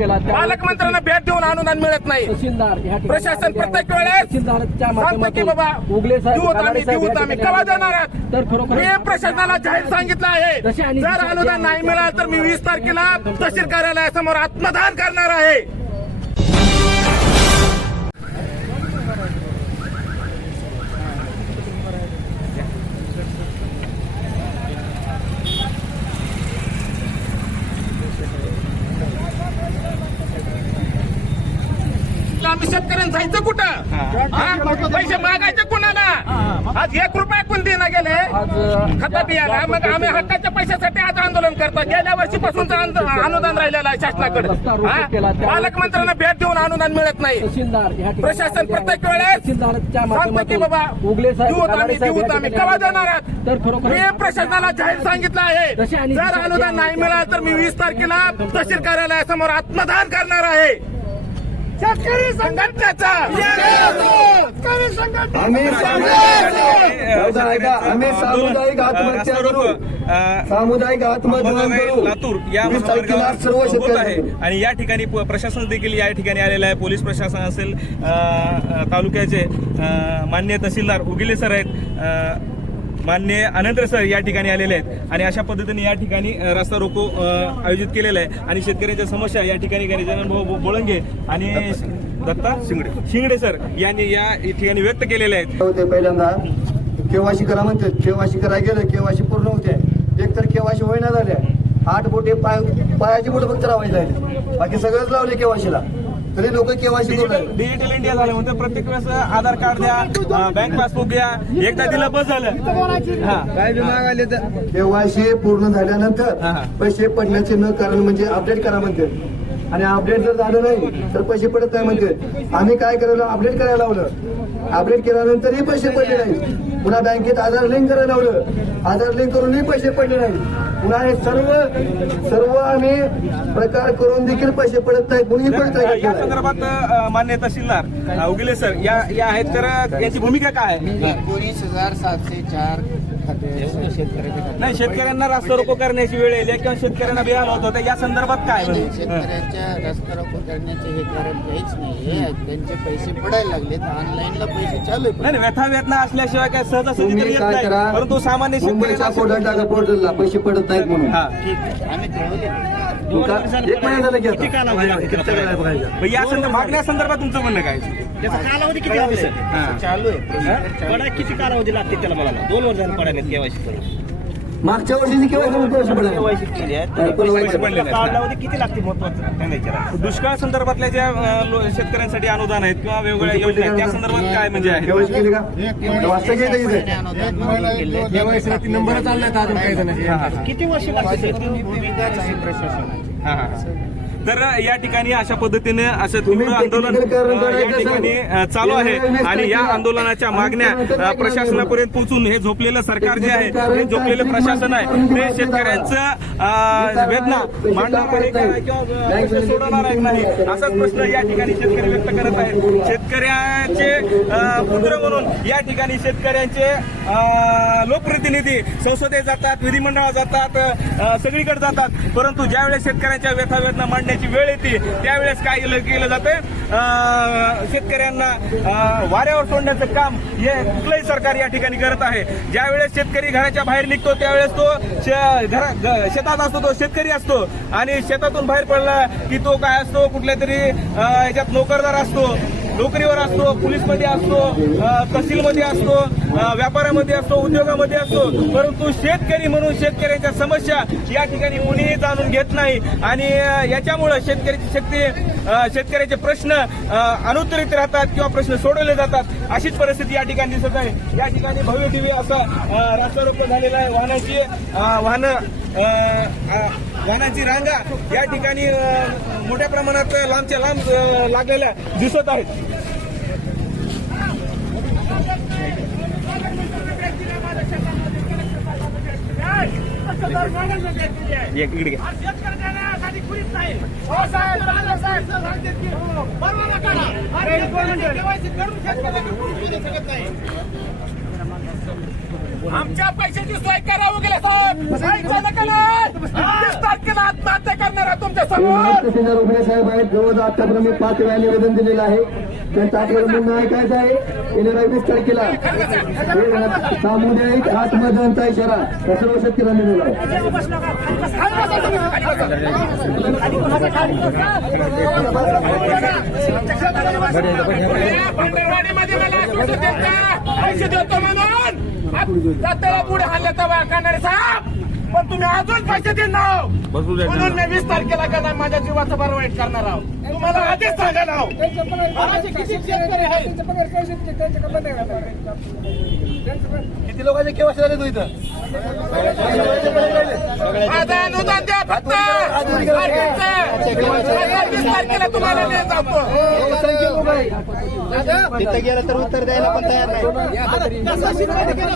केला पालकमंत्र्यांना भेट देऊन अनुदान मिळत नाही. प्रशासन प्रत्येक वेळेस तहसीलदारच्या सांगतो की बाबा माध्यमातून उगले साहेब देऊत आम्ही कालाडे साहेब देऊत या आम्ही. ठिकाणी केव्हा आले. देणार मी प्रशासनाला जाहीर सांगितलं आहे. जर अनुदान नाही मिळालं तर मी वीस तारखेला तहसील कार्यालयासमोर आत्मदान करणार आहे. शेतकऱ्यांना जायचं कुठं? पैसे मागायचे कुणाला? आज एक रुपया कोण देणं गेले. खता बियाला मग आम्ही हक्काच्या पैशासाठी आज आंदोलन करतो गेल्या वर्षीपासूनच आंद- अनुदान राहिलेलं आहे शासनाकडे. पालकमंत्र्यांना भेट देऊन अनुदान मिळत नाही. प्रशासन. प्रत्येक वेळेस तहसीलदारच्या सांगतो की बाबा आम्ही आम्ही. देणार मी प्रशासनाला जाहीर सांगितलं आहे. जर अनुदान नाही मिळालं तर मी वीस तारखेला तहसील कार्यालयासमोर आत्मदान करणार आहे. शेतकरी संघटनेचा शेतकरी आम्ही सामुदायिक आत्महत्या करू. सामुदायिक आत्महत्या करू. लातूर या महामार्गावर सर्व शेतकरी आहे. आणि या ठिकाणी प्रशासन देखील या ठिकाणी आलेलं आहे. पोलीस प्रशासन असेल तालुक्याचे मान्य तहसीलदार उगिले सर आहेत. मान्य अनंत सर या ठिकाणी आलेले आहेत. आणि अशा पद्धतीने या ठिकाणी रस्ता रोको आयोजित केलेला आहे. आणि शेतकऱ्यांच्या समस्या या ठिकाणी गणेशानंद भाऊ बोळंगे आणि दत्ता शिंगडे. शिंगडे सर यांनी या ठिकाणी व्यक्त केलेले आहेत. होते पहिल्यांदा. केवाशी करा म्हणतात केवाशी करायला गेलं केवाशी पूर्ण होते एक तर केवाशी होईना झाल्या. आठ बोटे पाय पायाची बोट फक्त लावायची राहिले बाकी सगळंच लावले केवाशीला. तरी लोक लागले डिजिटल इंडिया झालं म्हणजे प्रत्येक वेळेस आधार कार्ड द्या बँक पासबुक द्या एकदा दिलं बस झालं. हा. काय मागायले तर? केवायसी पूर्ण झाल्यानंतर. पैसे पडण्याचे न कारण म्हणजे अपडेट करा म्हणते आणि अपडेट जर झालं नाही तर पैसे पडत नाही म्हणते आम्ही काय करायला अपडेट करायला लावलं. अपडेट केल्यानंतरही पैसे पडले नाही पुन्हा बँकेत आधार लिंक करायला लावलं. आधार लिंक करूनही पैसे पडले नाही पुन्हा हे सर्व सर्व आम्ही प्रकार करून देखील पैसे पडत नाहीत कुणीही पडत या नाही संदर्भात अ, मान्य तहसीलदार उगिले सर या या आहेत तर याची भूमिका काय आहे? एकोणीस हजार सातशे चार खाते नाही शेतकऱ्यांना रास्ता रोको करण्याची वेळ येईल किंवा शेतकऱ्यांना बिहार होत होतं या संदर्भात काय म्हणजे? शेतकऱ्यांच्या रस्ता रोको करण्याचे हे कारण काहीच नाही हे त्यांचे पैसे पडायला लागलेत ऑनलाईनला पैसे चालू नाही नाही, व्यथा वेदना असल्याशिवाय काय सहजासहजी तरी तुम्ही येत काय नाही. करा परंतु सामान्य टाका पोर्टलला पैसे पडत नाहीत म्हणून. हा. आम्ही कळवले एक महिना झाला की आता. या संदर्भात मागण्या संदर्भात तुमचं म्हणणं काय त्याचा कालावधी किती लागते सर हा. चालू आहे पडा किती कालावधी लागते त्याला मला? दोन वर्ष झालं पडायला केवायसी करून. मागच्या वर्षीची केवायसी केली आहे. कालावधी किती लागते महत्वाचं? दुष्काळ संदर्भातल्या ज्या शेतकऱ्यांसाठी अनुदान आहेत किंवा वेगवेगळ्या योजना आहेत त्या संदर्भात काय म्हणजे आहे? मंजूर केले. किती वर्ष लागते? सर तर या ठिकाणी अशा पद्धतीने असं तीव्र आंदोलन या ठिकाणी चालू आहे. आणि या आंदोलनाच्या मागण्या प्रशासनापर्यंत पोहोचून हे झोपलेलं सरकार जे आहे हे झोपलेलं प्रशासन आहे ते शेतकऱ्यांचं वेदना मांडणार किंवा प्रश्न सोडवणार आहे नाही असाच प्रश्न या ठिकाणी शेतकरी व्यक्त करत आहेत. शेतकऱ्यांचे पुत्र म्हणून या ठिकाणी शेतकऱ्यांचे लोकप्रतिनिधी संसदेत जातात विधिमंडळात जातात सगळीकडे जातात. परंतु ज्यावेळेस शेतकऱ्यांच्या व्यथा वेदना काढण्याची वेळ येते. त्यावेळेस काय केलं केलं जातं शेतकऱ्यांना वाऱ्यावर सोडण्याचं काम हे कुठलंही सरकार या ठिकाणी करत आहे. ज्यावेळेस शेतकरी घराच्या बाहेर निघतो त्यावेळेस तो घरा- शेतात असतो तो शेतकरी असतो. आणि शेतातून बाहेर पडला की तो काय असतो? कुठल्या तरी याच्यात नोकरदार असतो. नोकरीवर असतो पोलीसमध्ये असतो तहसीलमध्ये असतो व्यापारामध्ये असतो उद्योगामध्ये असतो. परंतु शेतकरी म्हणून शेतकऱ्यांच्या समस्या या ठिकाणी कुणीही जाणून घेत नाही. आणि याच्यामुळं शेतकऱ्याची शक्ती शेतकऱ्याचे प्रश्न अनुत्तरित राहतात किंवा प्रश्न सोडवले जातात. अशीच परिस्थिती या ठिकाणी दिसत आहे. या ठिकाणी भव्य टीव्ही असा रास्तारोप झालेला आहे. वाहनाची वाहनं वाहनांची रांगा या ठिकाणी मोठ्या प्रमाणात लांबच्या लांब लागलेल्या दिसत आहेत. आमच्या पैशाची सोय करावं गेल्या साहेब. आत्महत्या करणार आहे तुमच्यासमोर उभे साहेब आहेत जवळ आतापर्यंत मी पाच वेळा निवेदन दिलेलं आहे त्यांचं ऐकायचं आहे येणाऱ्या वीस तारखेला हे सामुदायिक आत्मदानचा इशारा या सर्व शेतकऱ्यांनी आहे मला? पैसे देतो म्हणून पुढे हल्ले तेव्हा कानाडे साहेब. पण तुम्ही अजून पैसे देत नाहो म्हणून मी वीस तारखेला का नाही माझ्या जीवाचं बरं वाईट करणार आहोत. तुम्हाला आधीच सांगा नाव किती लोकांचे केव्हा झाले तू इथं? माझं अनुदान द्या फक्त. वीस तारखेला तुम्हाला जातो. तिथं गेलं तर उत्तर द्यायला पण तयार नाही.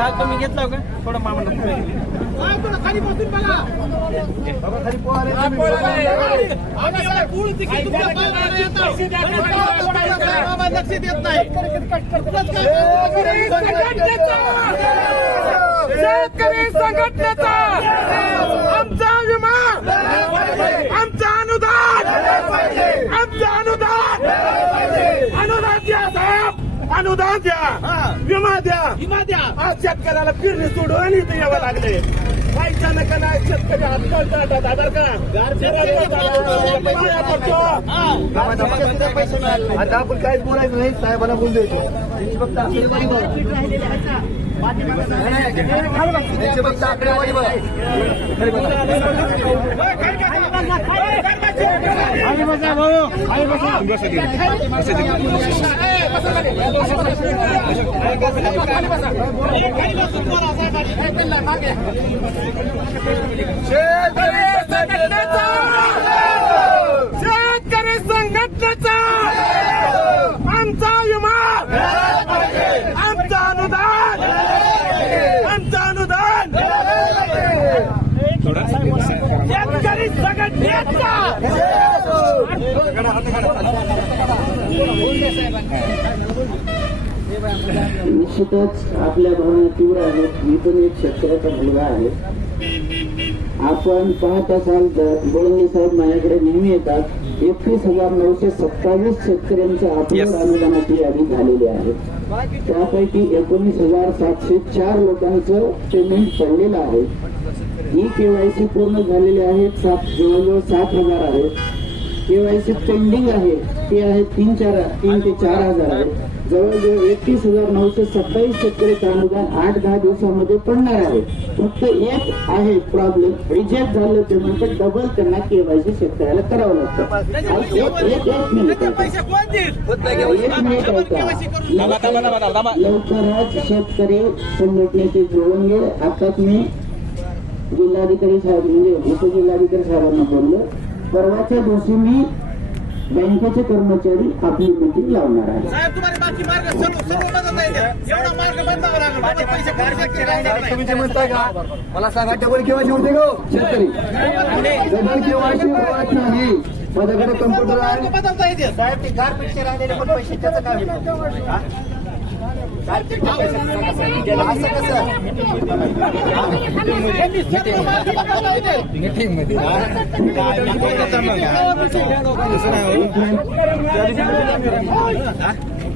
एकजुटीचा तुम्ही घेतला का? थोडं मामा लक्ष देत नाही शेतकरी संघटनेचा आमचा विमा आमचा अनुदान आमचं अनुदान अनुदान द्या साहेब अनुदान द्या विमा द्या विमा द्या आज शेतकऱ्याला फिरणी सोडून इथे यावं लागले. पैसा नका नाही शेतकरी आत्महत्या करतात आधार का? आता आपण काहीच बोलायचं नाही साहेबांना बोल द्यायचो त्यांची फक्त आकडेवारी बघा. फक्त आकडेवारी बघा. शेतकरी संघटनेचा शेतकरी संघटनेचा आमचा विमा आमचा अनुदान आमचा अनुदान शेतकरी संघटनेचा निश्चितच आपल्या भावना तीव्र आहेत. मी पण एक शेतकऱ्याचा मुलगा आहे. आपण पाहत असाल तर बोळंगे साहेब माझ्याकडे नेहमी येतात. एकवीस हजार नऊशे सत्तावीस शेतकऱ्यांच्या अपलोड अनुदानाची यादी झालेली आहे. त्यापैकी एकोणीस हजार सातशे चार लोकांचं पेमेंट पडलेलं आहे. ई केवायसी पूर्ण झालेले आहेत सात जवळजवळ सात हजार आहेत केवायसी पेंडिंग आहे. ते आहे तीन चार तीन ते चार हजार आहे. जवळजवळ एकतीस हजार नऊशे सत्तावीस शेतकरी अनुदान आठ दहा दिवसामध्ये पडणार आहे फक्त एक आहे प्रॉब्लेम रिजेक्ट झालं ते म्हणजे डबल त्यांना केवायसी शेतकऱ्याला करावं लागतं. एक एक मिनिट एक मिनिट लवकरच शेतकरी संघटनेचे जोडून आताच मी जिल्हाधिकारी साहेब म्हणजे उपजिल्हाधिकारी साहेबांना बोललो. परवाच्या दिवशी मी बँकेचे कर्मचारी आपली मिटिंग लावणार आहे. साहेब तुम्हाला बाकी मार्ग सर्व सर्व बंद नाही एवढा मार्ग बंद लागला. बाबा पैसे खर्च नाही तुम्ही जे म्हणताय का? मला सांगा डबल केव्हाची होते गो शेतकरी. डबल केव्हाची होत नाही. माझ्याकडे कम्प्युटर आहे. साहेब ते गारपीटचे राहिलेले पण पैसे त्याचं काय होईल? हा? गारपीटचे पैसे असं कसं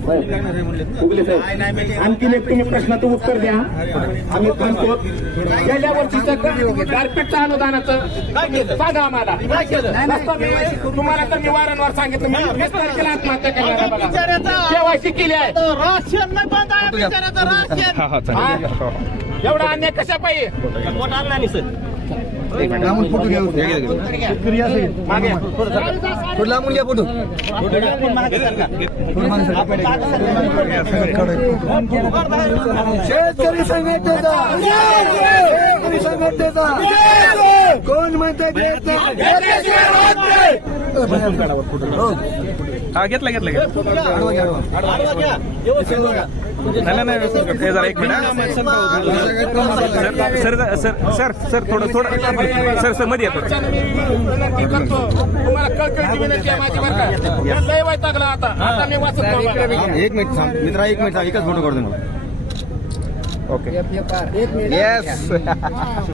उगले साहेब आणखीन एक तुम्ही प्रश्नाचं उत्तर द्या. आम्ही म्हणतो गेल्या वर्षीचं गारपीटचं अनुदानाचं सांगा आम्हाला. तुम्हाला तर मी वारंवार सांगितलं मी वीस तारखेला आत्महत्या करणार आहे बघा. केवायसी केली आहे? एवढा अन्याय कशा पाहिजे लांबून फोटो घ्या. शेतकरी असेल. मागे थोडं लांबून घ्या फोटो. शेतकरी संघटनेचा. शेतकरी संघटनेचा. कोण म्हणते देत नाही? हा घेतला घेतला घेतला. नाही नाही, नाही हे जरा एक minute. Sir sir sir sir sir थोडं थोडं सर सरमध्ये या थोडं. विनंती करतो तुम्हाला कळकळीची विनंती आहे माझी बरं का मला लय वैतागला आता आता मी वाचत नाही बघा. एक मिनिट थांब मित्रा एक मिनिट एकच फोटो काढतो ओके. येस